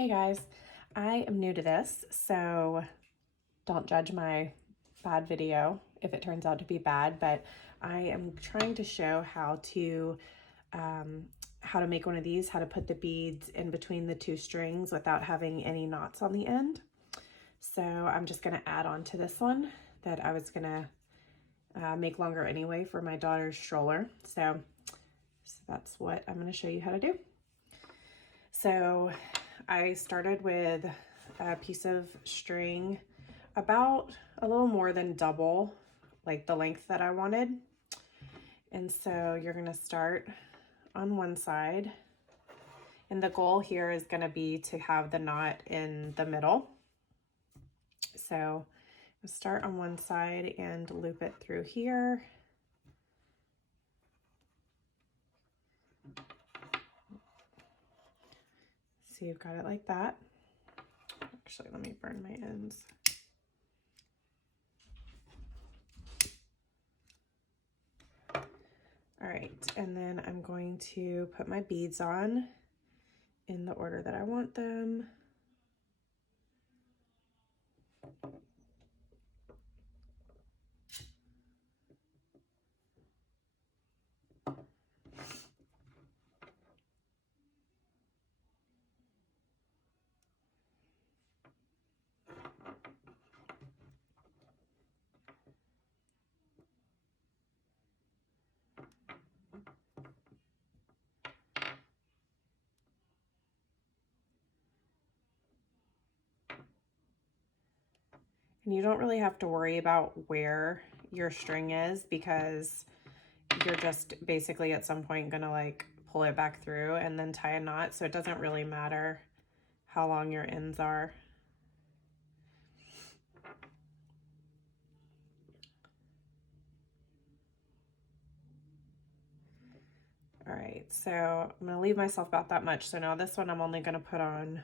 Hey guys, I am new to this, so don't judge my bad video if it turns out to be bad, but I am trying to show how to make one of these, how to put the beads in between the two strings without having any knots on the end. So I'm just gonna add on to this one that I was gonna make longer anyway for my daughter's stroller. So that's what I'm gonna show you how to do. So I started with a piece of string about a little more than double, like the length that I wanted. And so you're gonna start on one side. And the goal here is gonna be to have the knot in the middle. So start on one side and loop it through here. So you've got it like that. Actually, let me burn my ends. All right, and then I'm going to put my beads on in the order that I want them. And you don't really have to worry about where your string is because you're just basically at some point gonna like pull it back through and then tie a knot. So it doesn't really matter how long your ends are. All right, so I'm gonna leave myself about that much. So now this one I'm only gonna put on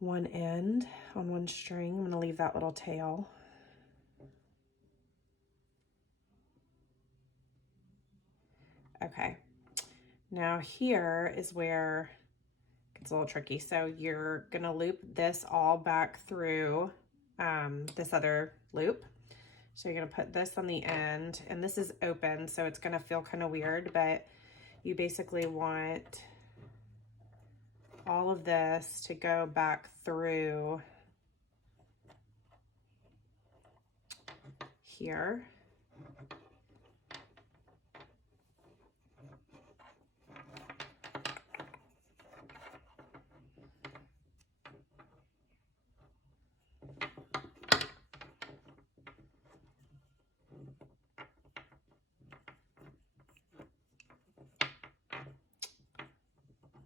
one end on one string. I'm gonna leave that little tail. Okay, now here is where it gets a little tricky. So you're gonna loop this all back through this other loop. So you're gonna put this on the end, and this is open, so it's gonna feel kind of weird, but you basically want all of this to go back through here.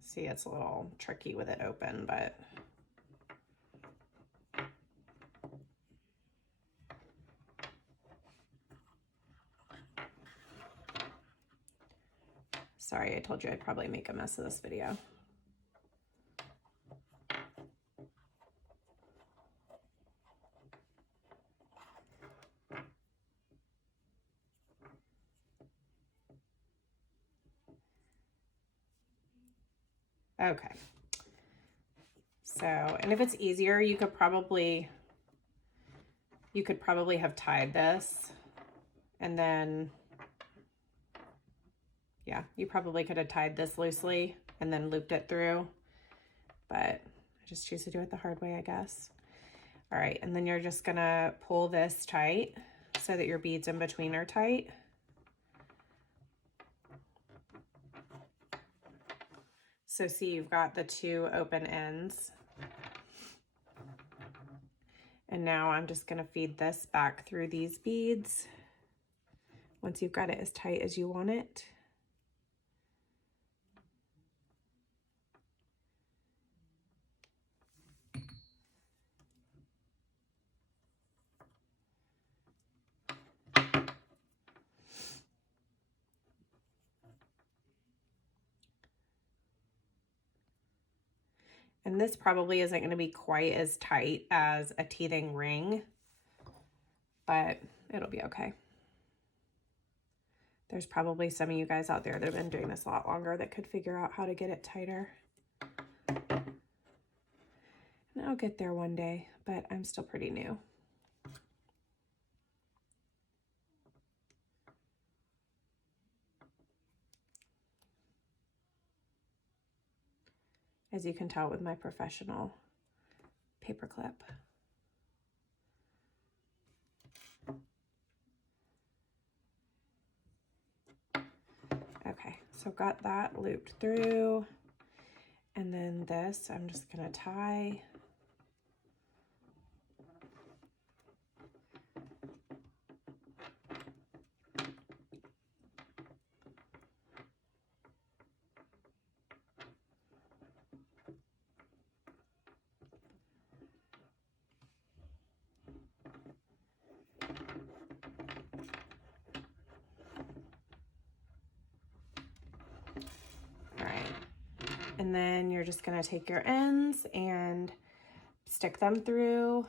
See, it's a little tricky with it open, but sorry, I told you I'd probably make a mess of this video. Okay. So, and if it's easier, you could probably have tied this and then, yeah, you probably could have tied this loosely and then looped it through, but I just choose to do it the hard way, I guess. All right, and then you're just gonna pull this tight so that your beads in between are tight. So see, you've got the two open ends. And now I'm just gonna feed this back through these beads once you've got it as tight as you want it. And this probably isn't going to be quite as tight as a teething ring, but it'll be okay. There's probably some of you guys out there that have been doing this a lot longer that could figure out how to get it tighter. I'll get there one day, but I'm still pretty new. As you can tell with my professional paper clip. Okay, so got that looped through, and then this I'm just gonna tie. All right, and then you're just gonna take your ends and stick them through,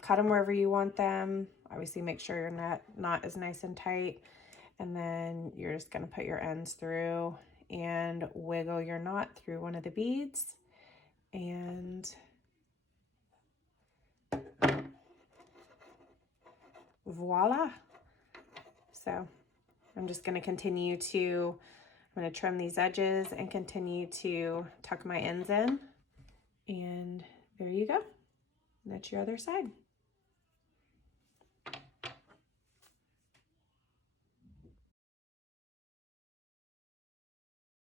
cut them wherever you want them. Obviously make sure your knot is nice and tight, and then you're just gonna put your ends through and wiggle your knot through one of the beads, and voila. So I'm just gonna continue to, I'm gonna trim these edges and continue to tuck my ends in, and there you go. That's your other side.